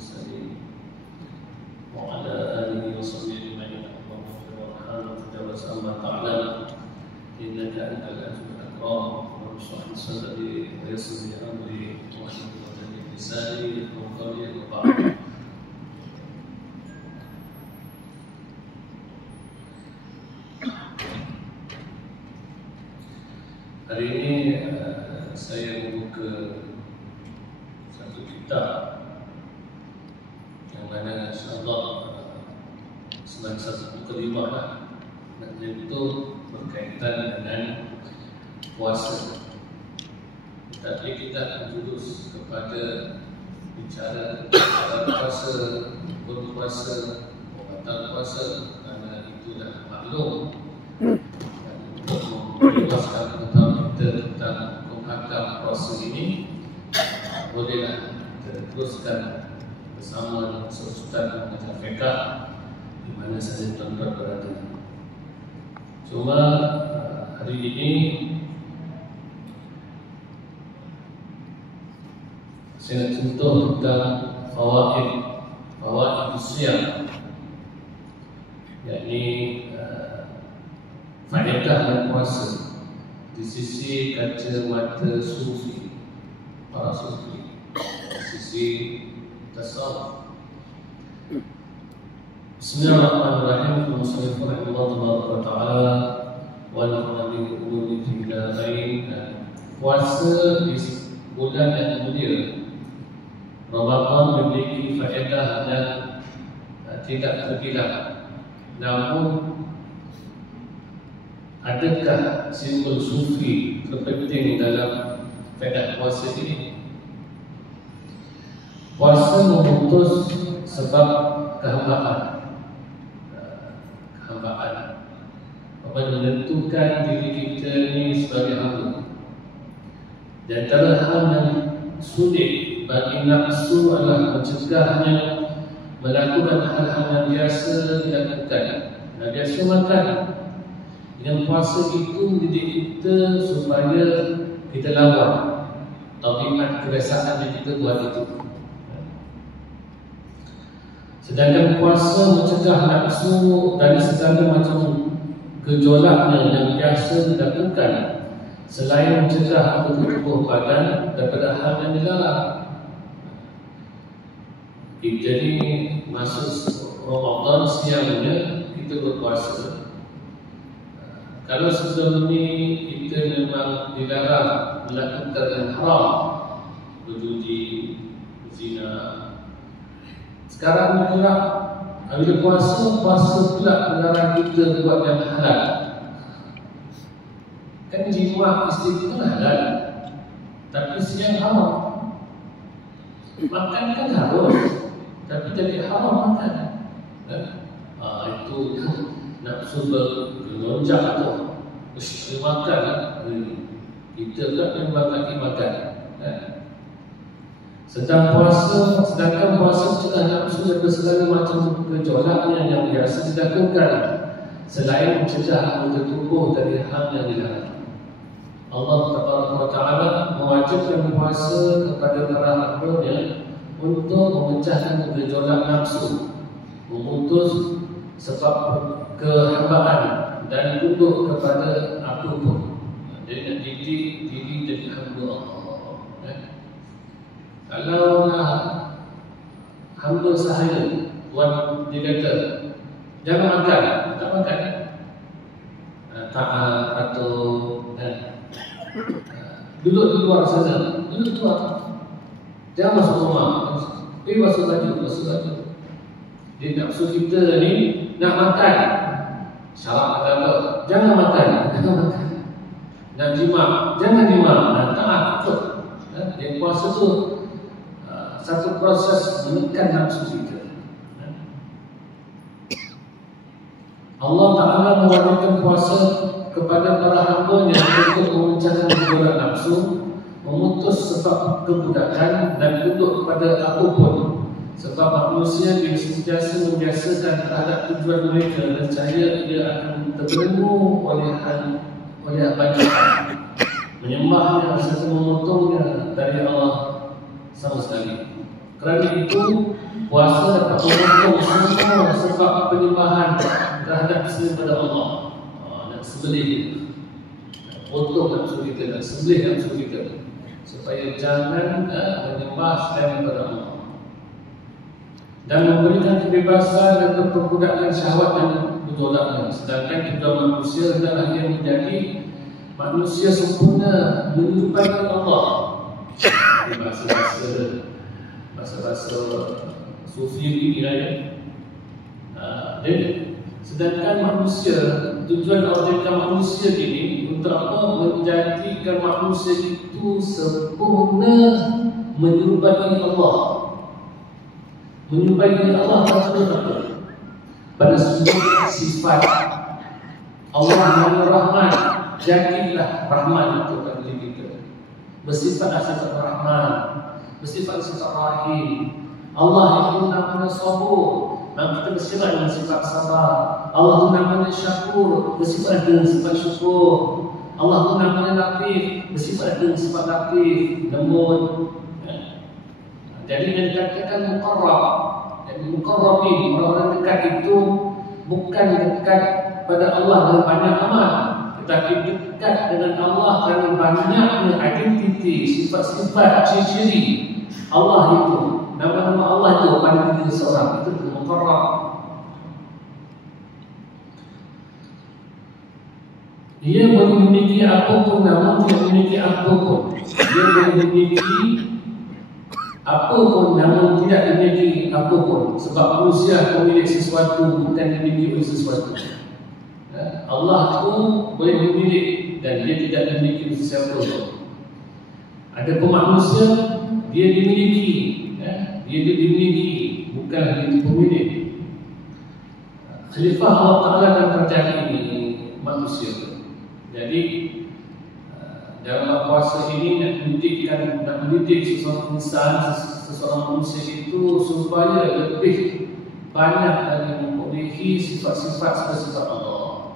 المرسلين وعلى آله وصحبه أجمعين. اللهم سبحانه وتجاوز عما تعلم إنك أنت العزيز الأكرم. رب اشرح لي صدري ويسر لي أمري واحلل عقدة من لساني يفقهوا قولي. وبعد. Hari ini saya membuka satu kitab yang mana insyaAllah sebagai satu mukadimah lah, itu berkaitan dengan puasa. Tapi kita jurus kepada bicara puasa, berpuasa, batal puasa, karena itu dah maklum. Untuk membebaskan tentang kita tentang hukum hakam puasa ini, bolehlah kita teruskan bersama dengan Ustaz mengajar fiqh di mana saja tuan-tuan berada. Cuma hari ini saya nak contoh tentang fawaid siyam, yakni faedah dan puasa di sisi kacamata sufi, para sufi, di sisi tasawuf. Bismillahirrahmanirrahim. Musallin rahimahullah taala wa nafa'ana bi umuri fiddarain. Puasa di bulan yang mulia Ramadan memiliki faedah dan tidak terkira. Namun adakah simbol sufi terpenting dalam faedah puasa ini? Puasa memutus sebab kehambaan. Apa menentukan diri kita ini sebagai hamba. Di antara hal yang sulit bagi nafsu adalah mencegahnya melakukan hal-hal yang biasa dilakukan. Biasa makan. Dengan puasa itu mendidik kita supaya kita lawan tabiat kebiasaan yang kita buat itu. Sedangkan puasa mencegah nafsu dari segala macam gejolaknya yang biasa dilakukan, selain mencegah tubuh badan daripada hal yang dilarang. Jadi masuk Ramadan siangnya kita berpuasa. Kalau sebelum ini kita memang dilarang melakukan yang haram, berjudi, berzina. Sekarang pula bila puasa pula melarang kita buat yang halal. Kan jima isteri itu halal, tapi siang haram. Makan kan harus, tapi jadi haram makan. Itu nafsu berlonjak tu. Mesti makan kita pula yang bagi makan. Sedangkan puasa mencegah nafsu daripada segala macam gejolaknya yang biasa dilakukan, selain mencegah anggota tubuh dari hal yang dilarang. Allah Taala mewajibkan puasa kepada para hamba-Nya untuk memecahkan gejolak nafsu, memutus sebab kehambaan dan tunduk kepada apapun. Jadi nak didik diri jadi hamba Allah. Kalau hamba sahaya, Tuan dia kata jangan makan, tak makan. Taat atau duduk di luar sana, duduk di luar. Jangan masuk rumah. Basuh baju. Dia nafsu kita ni nak makan. Syarat kata jangan makan. Nak jima, jangan jima. Taat betul. Dia puasa tu satu proses menekan nafsu kita. Allah Ta'ala mewajibkan puasa kepada para hamba-Nya untuk memecahkan gejolak nafsu, memutus sebab kebudakan dan tunduk kepada apapun. Sebab manusia bila sentiasa membiasakan terhadap tujuan mereka, nescaya ia akan terbelenggu oleh bacaan, menyembahnya serta memotongnya dari Allah sama sekali. Kerana itu puasa dapat memotong semua sebab penyembahan terhadap selain pada Allah. Nak sembelih kita, potong nafsu kita, nak sembelih nafsu kita, supaya jangan menyembah selain pada Allah. Dan memberikan kebebasan dan keperbudakan syahwat dan bertolaknya. Sedangkan kita manusia adalah yang menjadi manusia sempurna menyerupai Allah. Bahasa-bahasa sufi ini ya. Dan sedangkan manusia, tujuan Allah jadikan manusia ini untuk apa? Menjadikan manusia itu sempurna menyerupai Allah. Menyerupai Allah pada semua sifat Allah yang Rahman. Jadilah Rahman itu pada diri kita. Bersifat sifat Rahman, bersifat sifat Rahim. Allah itu namanya Sabur, dan kita bersifat dengan sifat sabar. Allah itu namanya Syakur, bersifat dengan sifat syukur. Allah itu namanya Latif, bersifat dengan sifat Latif, lembut. Jadi yang dikatakan muqarrab, jadi muqarrabin, orang-orang dekat itu bukan dekat pada Allah dengan banyak amal, tetapi dekat dengan Allah kerana banyaknya identiti, sifat-sifat, ciri-ciri Allah itu, nama-nama Allah itu pada diri seseorang. Itu muqarrab. Dia boleh memiliki apapun, namun tidak memiliki apapun. Dia boleh memiliki apapun, namun tidak memiliki apapun. Sebab manusia memiliki sesuatu, bukan dimiliki oleh sesuatu. Allah itu boleh memiliki dan dia tidak memiliki sesuatu. Ada manusia, dia dimiliki, dia dimiliki, bukan dia pemilik. Khalifah Allah Ta'ala dan terjadi ini manusia. Jadi dalam puasa ini nak mendidik seseorang insan, seseorang manusia itu supaya lebih banyak lagi memperolehi sifat-sifat Allah.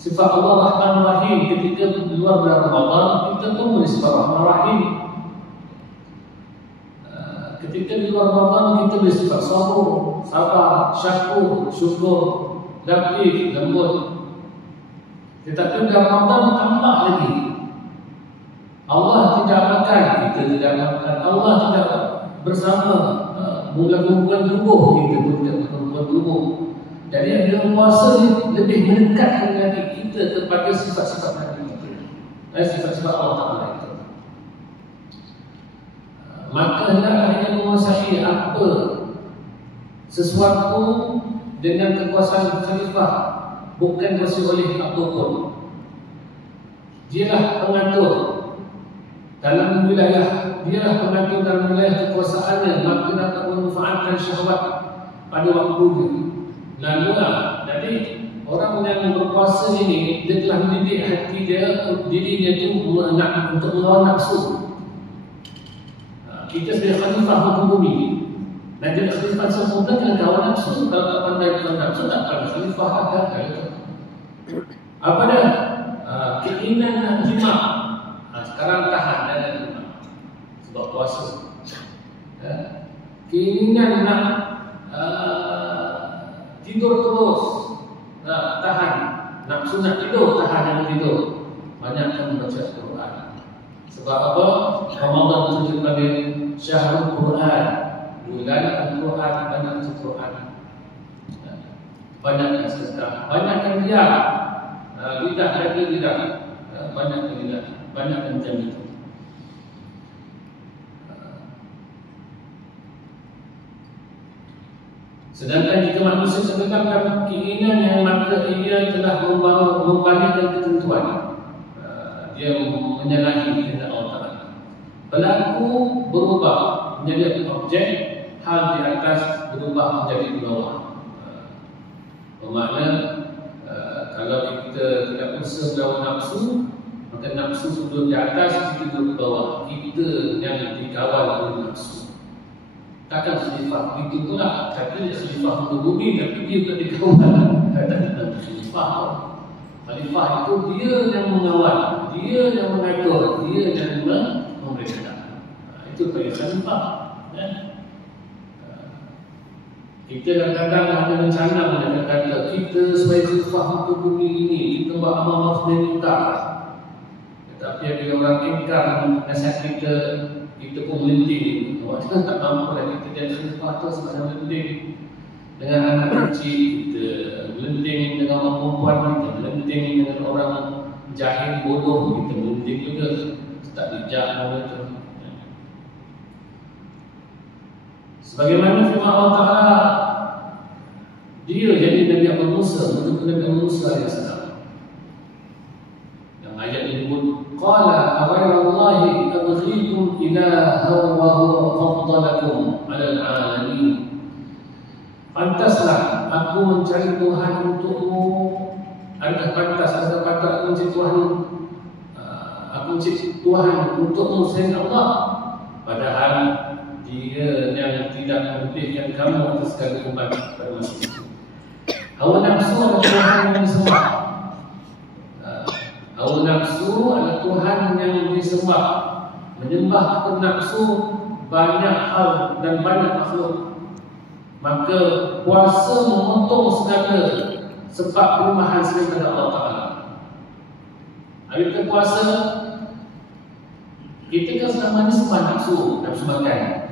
Sifat Allah Rahman Rahim. Ketika luar dari Ramadan, kita pun boleh sifat Rahman Rahim. Ketika di luar Ramadan, kita boleh sifat sabur, sabar, syakur, syukur, latif, lembut. Tetapi dalam Ramadan tambah lagi. Allah tidak makan, kita tidak makan. Allah tidak bersama, melakukan hubungan tubuh, kita pun tidak melakukan hubungan tubuh. Jadi dalam puasa lebih mendekatkan lagi kita kepada sifat-sifat Nabi kita, sifat-sifat Allah Ta'ala itu. Maka hendaklah kita menguasai apa sesuatu dengan kekuasaan khalifah, bukan kuasa oleh apapun. Dialah pengatur dalam wilayah, dialah pengatur dalam wilayah kekuasaannya, maka dapat memanfaatkan syahwat pada waktunya. Lalu jadi orang yang berpuasa ini, dia telah mendidik hati dia, dirinya itu untuk melawan nafsu. Kita sebagai khalifah hukum bumi, dan jadi khalifah sempurna dengan kawan nafsu. Kalau tak pandai kawan nafsu, tak pandai khalifah ada. Apa dah? Keinginan nak jima, sekarang tahan dan jima sebab puasa. Keinginan nak tidur terus, tahan. Nafsu nak tidur, tahan jangan tidur. Banyakkan membaca Al-Quran. Sebab apa? Ramadan itu sebagai syahrul Quran, bulan Al-Quran, banyak Al-Quran. Banyakkan sedekah, banyakkan diam. Lidah jaga lidah, banyakkan lidah, banyakkan jam itu. Sedangkan jika manusia tetapkan keinginan yang maka ia telah membalikkan ketentuan, dia menyalahi kehendak Allah Ta'ala. Pelaku berubah menjadi objek, hal di atas berubah menjadi di bawah. Bermakna kalau kita tidak usaha melawan nafsu, maka nafsu duduk di atas, kita duduk di bawah. Kita yang dikawal oleh nafsu. Takkan khalifah itu pula, katanya khalifah untuk bumi, tapi dia tak dikawal. Kata khalifah. Khalifah itu dia yang mengawal, dia yang mengatur, dia yang memerintah. Itu bagi khalifah. Kita kadang-kadang ada rencana nak kata kita supaya faham ke bumi ini, kita buat amal sebentar. Tapi ada orang ingkar nasihat kita, kita pun melenting. Kita tak mampu lagi kita jadi sepatu sepanjang melenting. Dengan anak kecil kita melenting, dengan orang perempuan kita melenting, dengan orang jahil bodoh kita melenting juga. Tak bijak orang itu. Sebagaimana firman Allah Ta'ala, dia jadi Nabi Abu Musa, menuju Nabi Abu Musa AS. Yang ayat menyebut, Qala aghayrallahi abghikum ilaha wa huwa faddalakum 'alal 'alamin. Pantaslah aku mencari Tuhan untukmu. Adakah pantas, adakah patut aku mencari Tuhan? Aku mencari Tuhan untukmu selain Allah. Padahal Dia yang tidak memberikan kamu atas segala umat pada masa itu. Hawa nafsu adalah Tuhan yang disembah. Hawa nafsu adalah Tuhan yang disembah. Menyembah ke nafsu banyak hal dan banyak makhluk. Maka puasa memotong segala sebab perumahan selain pada Allah Ta'ala. Hari kita puasa, kita kan selama ni sembah nafsu, nafsu makan.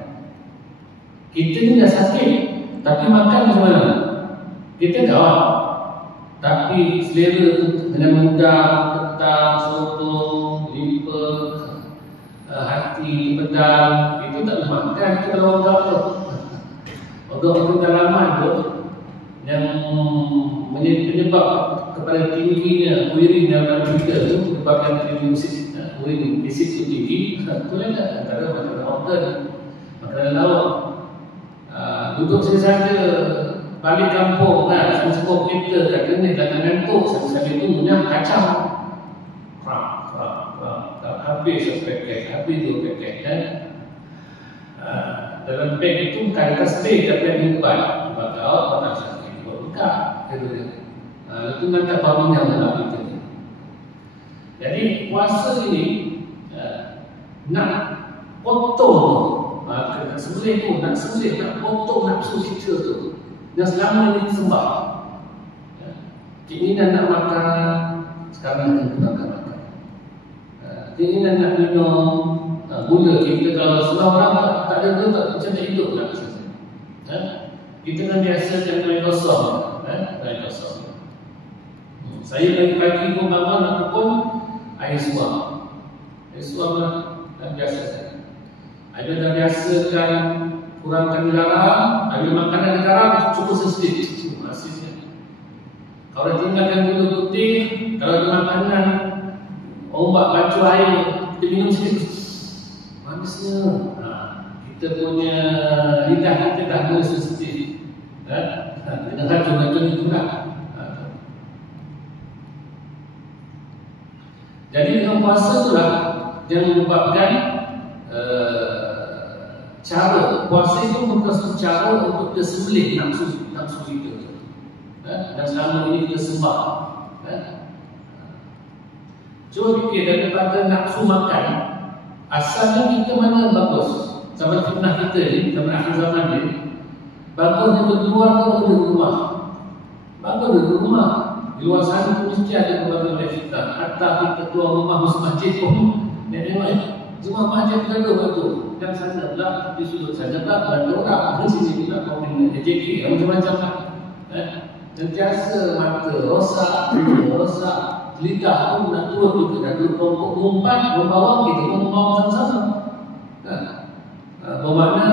Kita ni dah sakit, tapi makan macam mana? Kita jawab, tapi selera dengan mudah, ketang, sotong, limpah, hati, pedang, itu tak boleh makan. Itu kalau orang apa? Orang dalaman tu yang menyebab kepada tingginya urin dalam kita tu, menyebabkan urin asid tu tinggi. Boleh tak? Antara makanan organ, makanan lauk. Duduk saja balik kampung kan, sambil kereta kat kena dah ngantuk, sambil tunggunya kacau. Habis paket, habis 2 paket kan. Dalam beg itu bukan atas beg tapi yang dibuat. Bakal pada sakit buka. Itu nanti bangunnya dalam itu. Jadi puasa ini nak potong. Nak sembelih tu, nak sembelih, nak potong nafsu kita tu yang selama ini disembah. Keinginan nak makan, sekarang kita akan makan. Keinginan nak minum, gula kita kalau semua orang tak ada gula tak macam nak hidup nak rasa. Kita kan biasa jangan main kosong, main kosong. Saya pagi-pagi pun bangun aku pun air suam. Air suam lah biasa saya. Ada dah biasakan kurangkan garam, ada makanan garam cukup sedikit. Masihnya. Kalau tinggalkan gula putih, kalau ada makanan ombak baju air, kita minum sedikit. Manisnya. Kita punya lidah kita dah mula sensitif. Dengan racun-racun itu lah. Jadi dengan puasa itulah yang menyebabkan cara puasa itu merupakan cara untuk kita sembelih nafsu kita. Dan selama ini kita sembah. Cuba fikir daripada nafsu makan, asalnya kita mana bagus? Zaman fitnah kita ni, zaman akhir zaman ni, bagus untuk keluar ke rumah. Bagus di rumah. Di luar sana tu mesti ada berbagai fitnah. Hatta kita keluar rumah masuk masjid pun, dia tengok cuma masjid berada waktu dan sana pula di sudut sana pula ada orang di sini pula komen JK macam-macam lah. Sentiasa mata rosak, lidah pun nak turun kita dah duduk kelompok mengumpat, membawa kita pun membawa sama-sama. Bermakna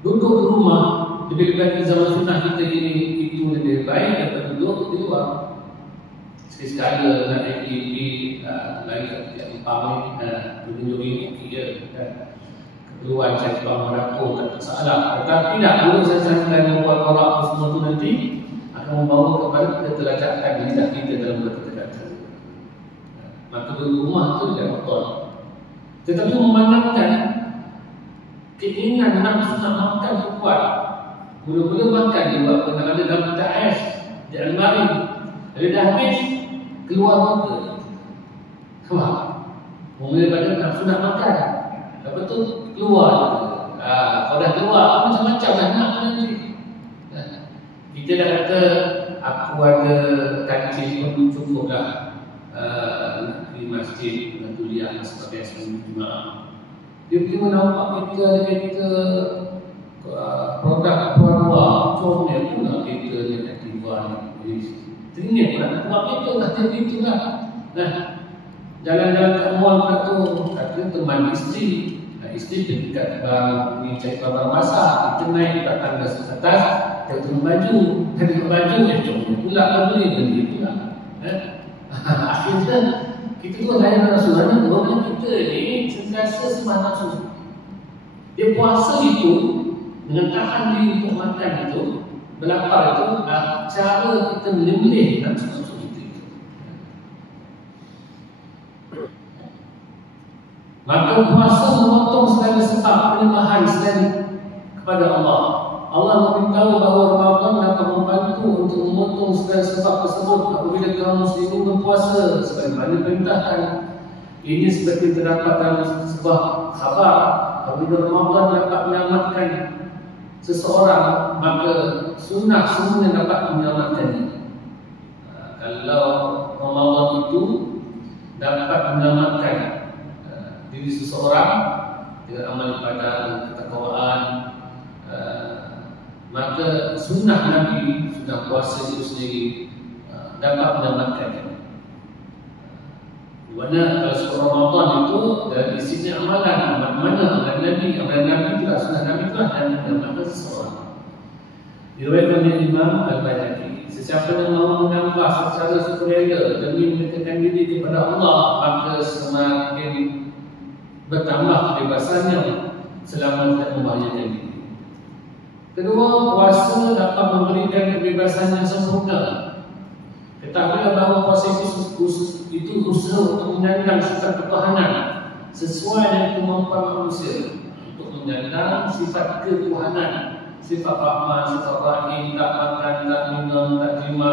duduk di rumah lebih baik zaman sunnah kita ini itu lebih baik daripada duduk di luar. Sekali-sekala nak aktiviti lagi yang pamit menunjuki dia keperluan cari bangun rapor tak masalah. Tetapi tidak perlu santai membuat orang semua itu nanti akan membawa kepada keterlacakan lidah kita dalam berkata-kata. Maka di rumah itu tidak betul. Tetapi memandangkan keinginan nafsu nak makan itu kuat. Mula-mula makan juga pernah ada dalam peta ais di almari. Bila dah habis keluar muka. Keluar. Mula pada nafsu nak makan. Lepas tu keluar. Kalau dah keluar macam-macam dah nak nanti. Kita dah kata aku ada kancing pun cukup dah di masjid, kuliah dan sebagainya sebelum Jumaat. Dia pergi menampak kita ada kereta produk luar, contohnya pula kereta yang aktiva ni. Teringin pula nak buat kereta nak jadi itu lah. Nah, jalan-jalan kat mall kat tu, kata teman isteri. Isteri pergi kat ni cari barang masak, kita naik kat tangga atas, kita turun baju, kita turun baju, contohnya pula beli pula. Akhirnya kita tu layan Rasulullah, orang kita ni sentiasa sembah nafsu. Dia puasa itu dengan tahan diri untuk makan itu, berlapar itu, cara kita melembih nafsu kita itu. Maka puasa memotong segala sebab penyembahan selain kepada Allah. Allah memberitahu bahawa Ramadan dapat membantu untuk memotong segala sebab tersebut apabila kaum muslimin berpuasa sebagaimana diperintahkan. Ini seperti terdapat dalam sebuah khabar apabila Ramadan dapat menyelamatkan seseorang, maka sunnah semuanya dapat menyelamatkannya. Kalau Ramadan itu dapat menyelamatkan diri seseorang dengan amal ibadah, ketakwaan, maka sunnah Nabi sudah puasa itu sendiri dapat menyelamatkannya. Di mana kalau sebuah Ramadan itu dari sisi amalan, mana Nabi, amalan Nabi juga sunnah Nabi juga dan menyelamatkan seseorang. Diriwayatkan oleh Imam Al-Baihaqi, sesiapa yang mahu menambah secara sukarela demi mendekatkan diri kepada Allah, maka semakin bertambah kebebasannya selama tidak membahayakan diri. Kedua, puasa dapat memberikan kebebasan yang sempurna. Ketahuilah bahawa puasa itu usaha untuk menyandang sifat ketuhanan sesuai dengan kemampuan manusia untuk menyandang sifat ketuhanan, sifat rahman, sifat rahim, tak makan, tak minum, tak jima,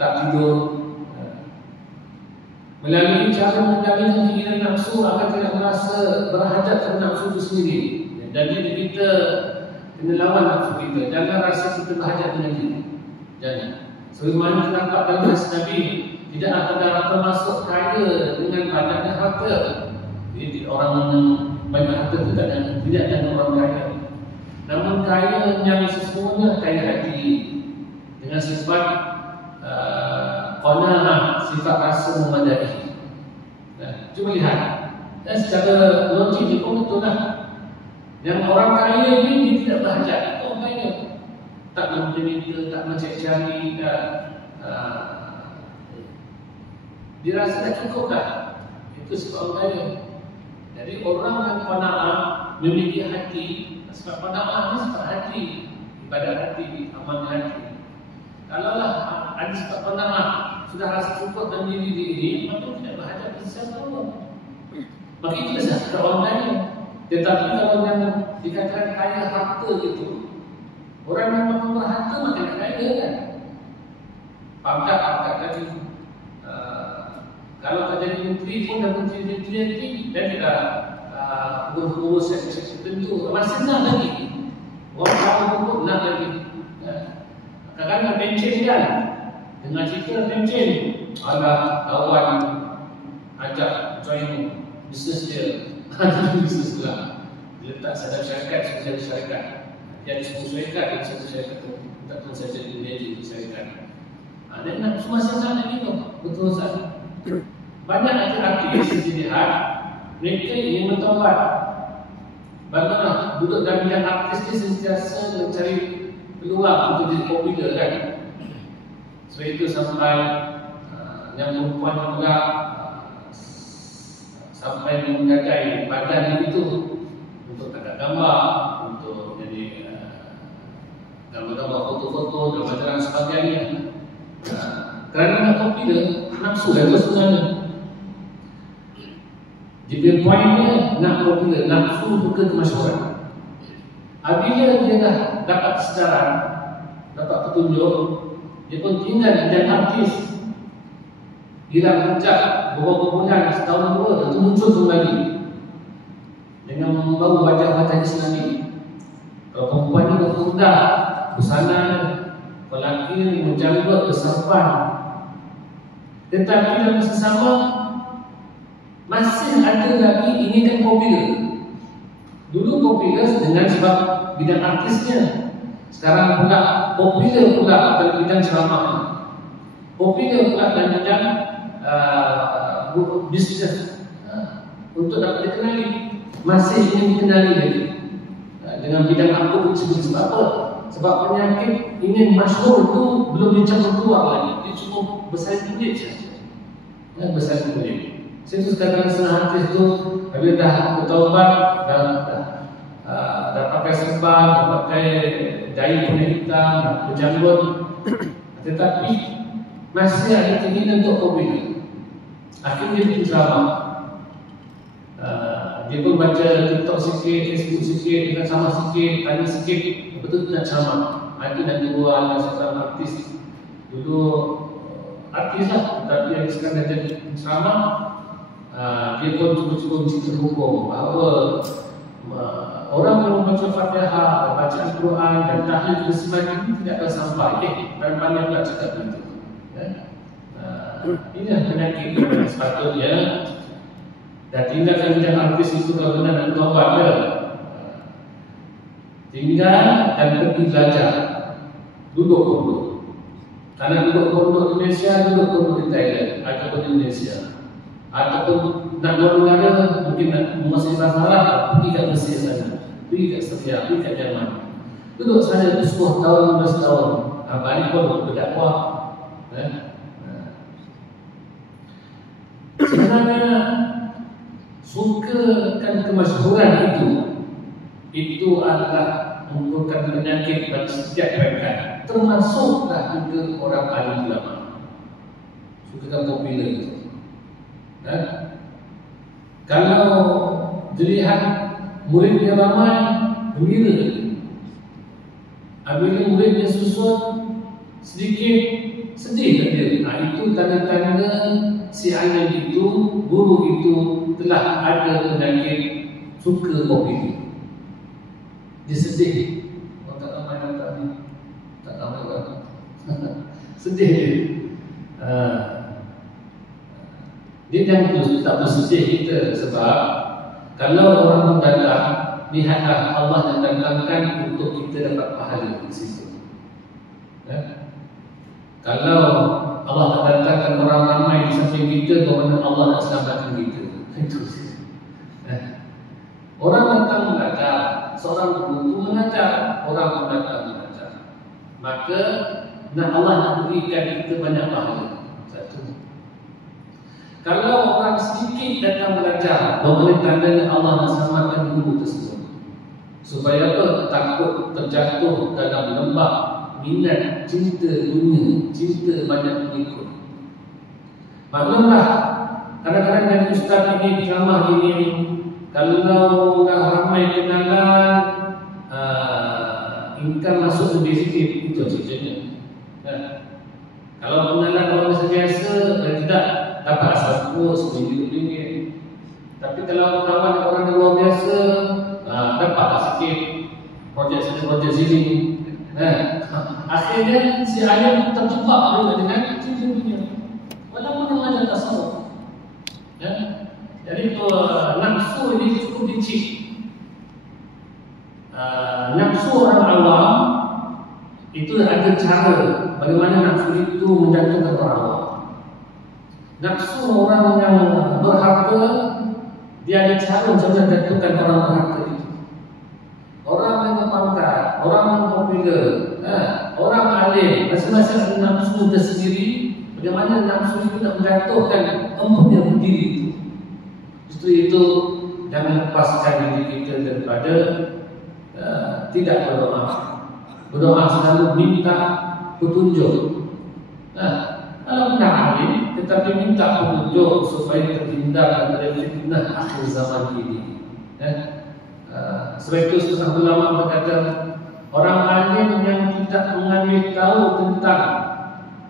tak tidur. Melalui cara mengendalikan keinginan nafsu akan tidak merasa berhajat kepada nafsu itu sendiri. Dan kita kena lawan nafsu kita. Jangan rasa kita berhajat dengan dia. Jangan. Sebagaimana terdapat dalam hadis Nabi, tidak akan termasuk kaya dengan banyaknya harta. Jadi orang yang banyak harta itu tidak ada orang kaya. Namun kaya yang sesungguhnya kaya hati dengan sifat qanaah, sifat rasa memadai. Cuba lihat. Dan secara logik pun betul lah. Yang orang kaya ini dia tidak berhajat. Orang kaya tak menderita, tak mencari-cari, dia rasa dah cukup dah. Itu sebab orang kaya. Jadi orang yang qanaah memiliki hati. Sebab qanaah ni sifat hati, ibadat hati, amal hati. Kalaulah ada sifat qanaah sudah rasa cukup dan diri, maka tidak berhajat ke siapa pun. Maka itu sahaja orang kaya. Tetapi kalau yang dikatakan kaya harta itu, orang yang memang berharta makin kaya kan. Pangkat lagi. Kalau tak jadi menteri pun dah menteri nanti dan tidak urus sektor tertentu, masih nak lagi. Orang kaya pun nak lagi. Kadang-kadang pencen kan. Dengan cerita pencen, ada kawan ajak join bisnes dia. Bisnes lah. Dia letak sadar syarikat, sebagai syarikat. Dia ada sebuah syarikat, dia satu syarikat tu. Tak pun saja dia jadi syarikat. Dan nak semua senang lagi tu. Betul sahaja. Banyak artis yang dilihat, mereka ingin bertaubat. Bagaimana duduk dalam bidang artis dia sentiasa mencari peluang untuk jadi popular kan. Sebab itu sampai yang perempuan juga sampai menggagai badan itu untuk tangkap gambar, untuk jadi gambar-gambar foto-foto, gambar dan sebagainya. Kerana nak popular, nafsu itu sebenarnya. Jadi poinnya nak popular, nafsu bukan kemasyhuran. Apabila dia dah dapat kesedaran, dapat petunjuk, dia pun tinggal dan artis. Bila sejak beberapa bulan, setahun dua, itu muncul kembali dengan membawa wajah-wajah Islami. Kalau perempuan ini berpindah busana, pelaki menjanggut berserban. Tetapi dalam sesama masih ada lagi inginkan popular. Dulu popular dengan sebab bidang artisnya. Sekarang pula popular pula dalam bidang ceramah. Popular pula dalam bidang bisnes. Untuk dapat dikenali, masih ingin dikenali lagi dengan bidang apa sebab apa? Sebab penyakit ingin masyhur itu belum dicampur keluar lagi. Dia cuma bersaing kulit saja. Bersaing kulit. Saya tu sekarang setengah artis tu bila dah bertaubat, dah pakai serban, dah pakai dai kulit hitam, dah berjanggut, tetapi masih ada keinginan untuk popular. Akhirnya dia ceramah. Dia pun baca TikTok sikit, Facebook sikit, dengan sama sikit, tanya sikit, betul nak ceramah. Itu nak dua seorang artis. Dulu artis lah, tapi yang sekarang dah jadi ceramah. Dia pun cuba-cuba cerita hukum bahawa orang yang membaca Fatihah, baca Al-Quran dan tahlil bersama itu tidak akan sampai. Pandai-pandai pula cakap begitu. Ini penyakit yang sepatutnya. Dan tinggalkan bidang artis itu kalau benar nak bertobat ke. Tinggal dan pergi belajar. Duduk pondok. Karena duduk pondok di Malaysia, duduk pondok di Thailand ataupun di Indonesia. Ataupun nak luar negara, mungkin nak menguasai bahasa Arab, pergi kat Mesir sana, pergi kat Syria, pergi kat Jerman. Duduk sana 10 tahun, 15 tahun. Balik pun berdakwah. Sebenarnya sukakan kemasyhuran itu adalah merupakan penyakit bagi setiap mereka, termasuklah juga orang alim ulama. Sukakan popular itu. Kalau dilihat muridnya ramai, gembira. Apabila muridnya susun sedikit, sedih dia. Itu tanda-tanda si alim itu, guru itu telah ada penyakit suka kopi. Dia sedih. Oh, tak ramai datang ni. Tak ramai datang. Sedih dia. Dia jangan tak bersedih kita sebab kalau orang datang, lihatlah Allah yang datangkan untuk kita dapat pahala di situ. Kalau Allah tak datangkan orang ramai di samping kita, bagaimana Allah nak selamatkan kita? Itu orang datang belajar, seorang guru mengajar, orang pun datang belajar. Maka Allah nak berikan kita banyak pahala. Satu. Kalau orang sedikit datang belajar, bagaimana tandanya Allah nak selamatkan guru tersebut? Supaya apa? Takut terjatuh dalam lembah minat cinta dunia, cinta banyak pengikut. Maklumlah, kadang-kadang jadi ustaz ini, ceramah ini, kalau dah ramai kenalan, income masuk lebih sikit, itu saja. Kalau kenalan orang biasa, tidak dapat satu RM1 tapi kalau kawan orang yang luar biasa, dapatlah sikit projek sini, projek sini. Akhirnya si alim terjebak dengan cinta dunia. Walaupun yang ada tasawuf. Jadi nafsu ini cukup dicik. Nafsu orang awam itu ada cara bagaimana nafsu itu menjatuhkan orang awam. Nafsu orang yang berharta, dia ada cara untuk menjatuhkan orang berharta itu. Orang yang berpangkat, orang yang popular, orang alim, masing-masing ada nafsu tersendiri. Bagaimana nafsu itu nak menjatuhkan empunya diri itu. Justru itu jangan lepaskan diri kita daripada tidak berdoa. Berdoa selalu minta petunjuk. Kalau tidak alim, tetapi minta petunjuk supaya terhindar dari fitnah akhir zaman ini. Sebab itu setengah ulama berkata, orang alim yang tidak mengambil tahu tentang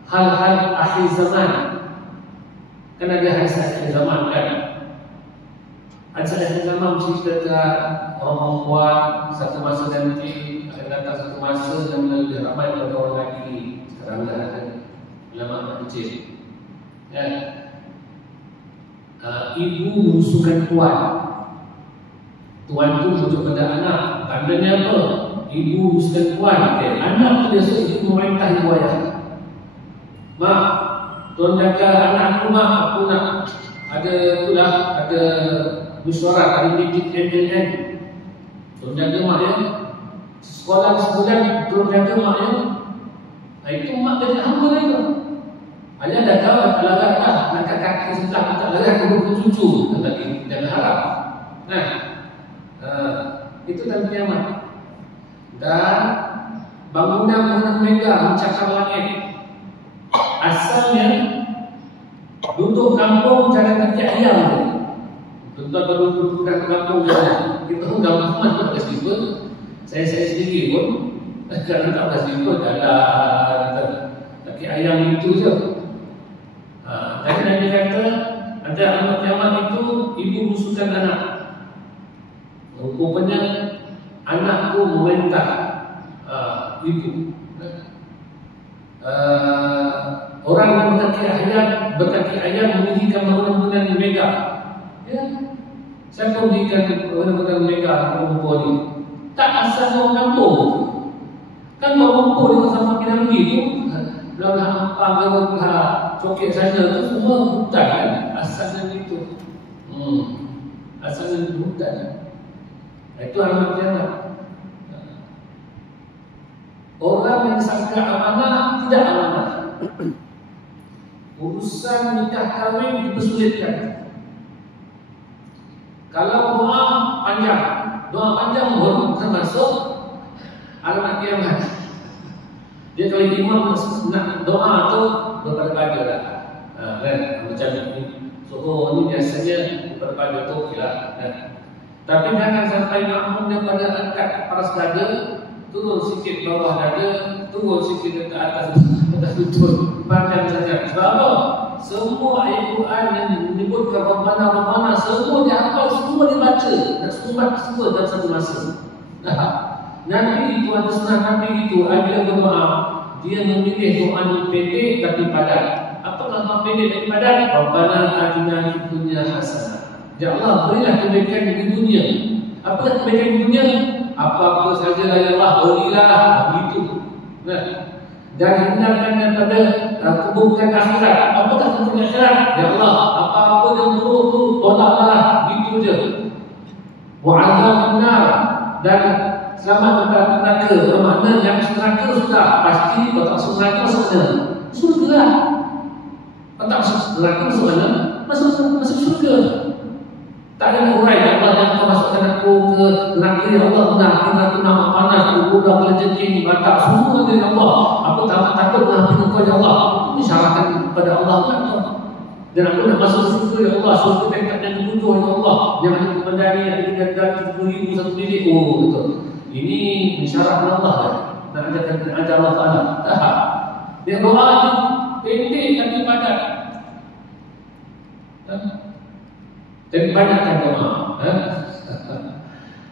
hal-hal akhir zaman. Kan ada hadis akhir zaman kan? Hadis akhir zaman menceritakan orang perempuan satu masa nanti akan datang satu masa yang lebih ramai pada orang lelaki. Sekarang dah ada ulama anak kecil. Ya. Ibu menyusukan tuan. Tuan tu merujuk pada anak. Tandanya apa? Ibu menyusukan tuan. Okay. Anak tu biasa ibu memerintah ibu ayah. Mak, tuan jaga anak aku, mak. Aku nak ada itulah, ada mesyuarat, ada meeting MNN. Tuan jaga mak ya. Sekolah sebulan, tuan jaga mak ya. Itu mak jadi hamba itu. Ayah dah tahu, tak larat lah. Nak kaki sebelah, tak larat ke cucu. Tapi jangan harap. Nah, itu tanda kiamat. Dan bangunan-bangunan megah mencakar langit. Asalnya duduk kampung cara kaki ayam tu. Tuan-tuan baru duduk kampung jalan. Kita gampang tak ada slipper. Saya sendiri pun kerana tak ada slipper dalam kaki ayam itu je. Jadi Nabi kata ada anak kiamat itu ibu musuhkan anak. Rupanya anak tu memerintah ibu. Orang yang berkaki ayam memilihkan bangunan-bangunan megah. Ya. Siapa memilihkan bangunan-bangunan megah perempuan ini? Tak asal orang kampung. Kan orang kampung dengan sama Pinanggi itu dalam apa coket saja tu semua hutan kan? Asalnya itu. Asalnya hutan. Itu anak kiamat. Orang yang sangka amanah tidak amanah. Urusan nikah kahwin dipersulitkan. Kalau doa panjang baru termasuk alamat kiamat. Dia kalau imam nak doa tu berpada-pada lah. Kan macam ni. So ni biasanya berpada tu kira. Tapi jangan sampai makmum daripada angkat paras dada, turun sikit bawah dada, turun sikit ke atas lutut. Panjang saja. Sebab apa? Semua ayat Quran yang menyebutkan Rabbana semua dihafal, semua dibaca dan semua dalam satu masa. Nabi itu ada sunnah Nabi itu ada berdoa. Dia memilih doa yang pendek tapi padat. Apakah doa pendek dan padat? Rabbana atina fid dunya hasanah. Ya Allah, berilah kebaikan di dunia. Apa kebaikan di dunia? Apa-apa saja ya Allah, berilah. Begitu. Dan hindarkan daripada keburukan akhirat. Apakah keburukan akhirat? Ya Allah, apa-apa yang buruk tu tolaklah. Gitu je. Wa'adzab benar. Dan selamat daripada neraka. Bermakna yang neraka sudah pasti kau tak masuk neraka masuk mana? Surga. Kau tak masuk neraka masuk mana? Masuk surga. Tak ada urai Allah yang kau masukkan aku ke neraka. Ya Allah, benar aku nak panas, aku dah kelejengking batak semua dari Allah. Aku takut nak kau ya Allah. Ini syaratan kepada Allah kan? Dan aku nak masuk surga ya Allah. Surga tingkat yang ketujuh ya Allah. Yang ada kemandani yang ada 30,000 satu bilik. Oh betul. Ini mensyaratkan Allah kan? Nak ajar Allah Ta'ala. Tak. Dia doa ni pendek tapi padat. Jadi banyakkan doa.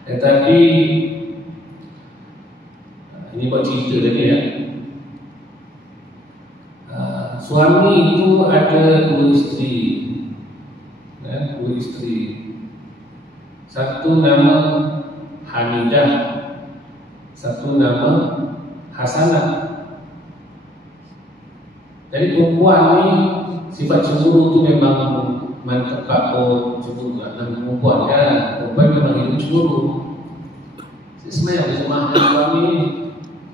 Tetapi ini buat cerita tadi ya. Suami itu ada dua isteri. Dua isteri. Satu nama Hamidah, satu nama Hasanah. Jadi perempuan ni sifat cemburu tu memang tepat cemburu dalam perempuan kan. Perempuan memang hidup cemburu. Sebenarnya di rumah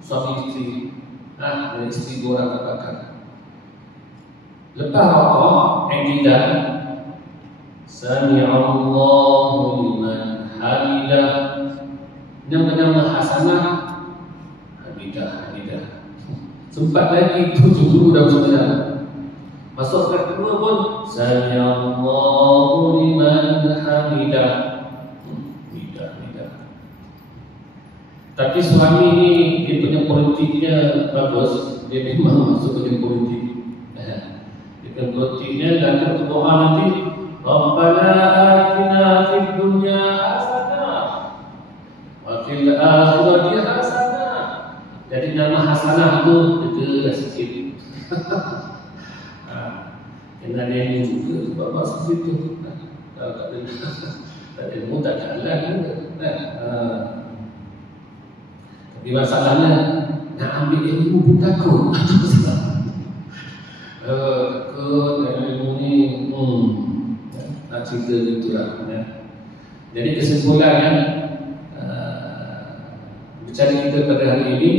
suami isteri. Dan isteri dua orang terbakar. Lepas rokok, Aikidah Sami'allahu liman hamidah. Nama-nama Hasanah Hamidah. Sempat lagi itu dulu dah berjalan. Masuk ke kedua pun Sami'allahu liman hamidah. Tapi suami ni dia punya politiknya bagus. Dia memang masuk ke politik. Dia politiknya dan doa nanti Rabbana atina fid dunya hasanah wa fil akhirati hasanah. Jadi nama hasanah tu dia sikit. Kena dia ni juga sebab maksud itu. Tak ada mudah jalan juga. Tapi masalahnya nak ambil ilmu pun takut. Takut ilmu ni nak cerita gitulah. Jadi kesimpulannya bicara kita pada hari ini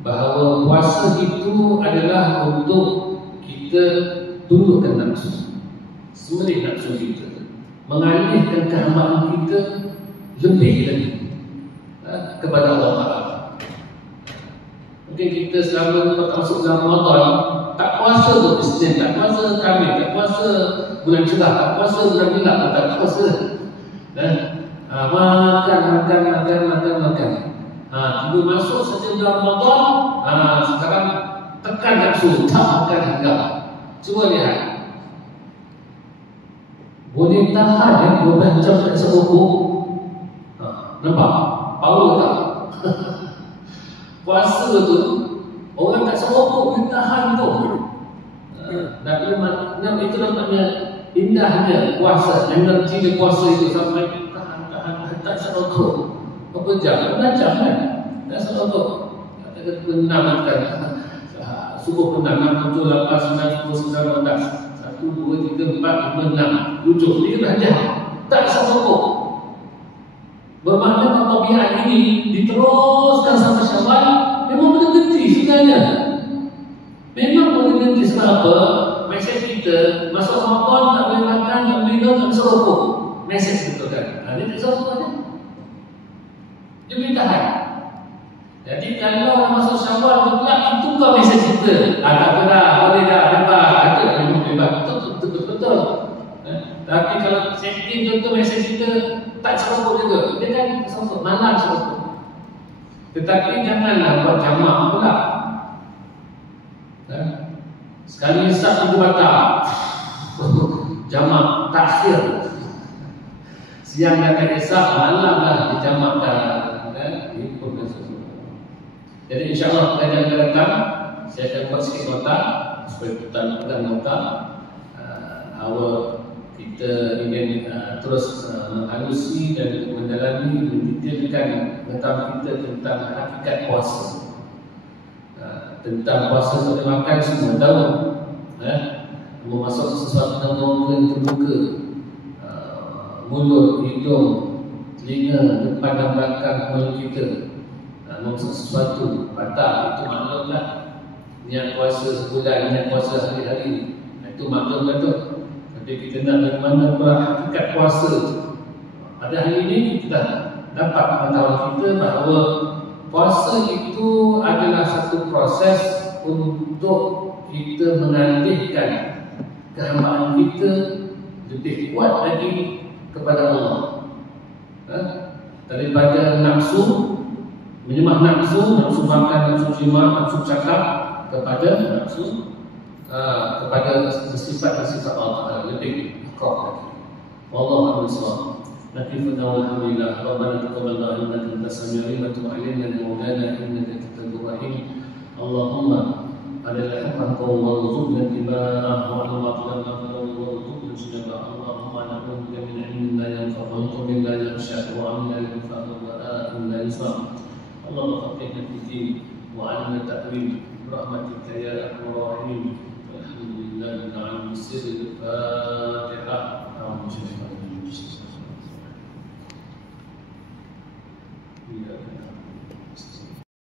bahawa puasa itu adalah untuk kita tundukkan nafsu, sembelih nafsu kita, mengalihkan kehambaan kita lebih lagi kepada Allah Ta'ala. Mungkin kita selama masuk dalam Ramadan tak puasa tu Isnin, tak puasa Khamis, tak puasa bulan cerah, tak puasa bulan gelap, tak puasa. Makan. Tiba masuk saja bulan Ramadan, sekarang tekan nafsu, tak makan harga. Cuba lihat, boleh tahan 12 jam tak serokok. Nampak? Power tak? Puasa tu orang tak serokok boleh tahan tu. Dan itu nampaknya indahnya puasa. Energi dia puasa itu sampai tahan tak serokok. Berapa jam? 12 jam kan? Tak serokok. Kata penamakan subuh penam 6, 7, 8, 9, 10, 11, 12 1, 2, 3, 4, 5, 6, 7 13 jam tak serokok. Bermakna tabiat ini diteruskan sampai Syawal memang boleh berhenti sebenarnya. Memang boleh berhenti sebab apa? Mesej kita masuk Ramadan tak boleh makan, tak boleh minum, tak boleh serokok. Mesej betul kan? Dia tak serokok kan? Dia boleh tahan. Jadi kalau masuk Syawal tu pula itu kau mesej kita. Tak apalah, boleh dah, bebas. Ada memang bebas. Betul. Tapi kalau setting contoh mesej kita tak serokok juga, dia kan serokok, malam serokok. Tetapi janganlah buat jamak pula. Sekali Isyak itu batal, jamak takhir. Siang akan Isyak, malam lah dijamakkan. Jadi insyaAllah pada yang datang saya akan buat sikit nota supaya kita pegang nota. Kita ingin terus menghalusi dan mendalami, mendetailkan tentang kita tentang hakikat puasa. Tentang puasa sampai makan semua tahu. Memasuk sesuatu dalam mulut, terbuka, mulut, hidung, telinga, depan dan belakang mulut kita. Maksud sesuatu batal, itu maklumlah. Niat puasa sebulan, niat puasa hari-hari, itu maklumlah tu. Tapi kita nak bagaimana hakikat puasa. Pada hari ini kita dapat pengetahuan kita bahawa puasa itu adalah satu proses untuk kita mengalihkan kehambaan kita lebih kuat lagi kepada Allah. Daripada nafsu, menyembah nafsu makan, nafsu jima, nafsu cakap, kepada nafsu kepada sifat-sifat Allah lebih akrab lagi. Wallahu a'lam. Nakifna walhamdulillah. Rabbana taqabbal minna innaka antas samiul alim wa tub 'alaina ya maulana innaka antat tawwabur rahim. Allahumma adil haqqan warzuqna ittiba'ahu wa al-batilana warzuqna ijtinabah. Allahumma na'udzu bika min ilmin la yanfa'u wa qawlin la yakhsha wa 'amalin la yanfa'u wa ra'in la yusma'. Allahumma faqihna fid-din wa 'allimna ta'wil برحمتك يا أرحم الراحمين. الحمد لله على السر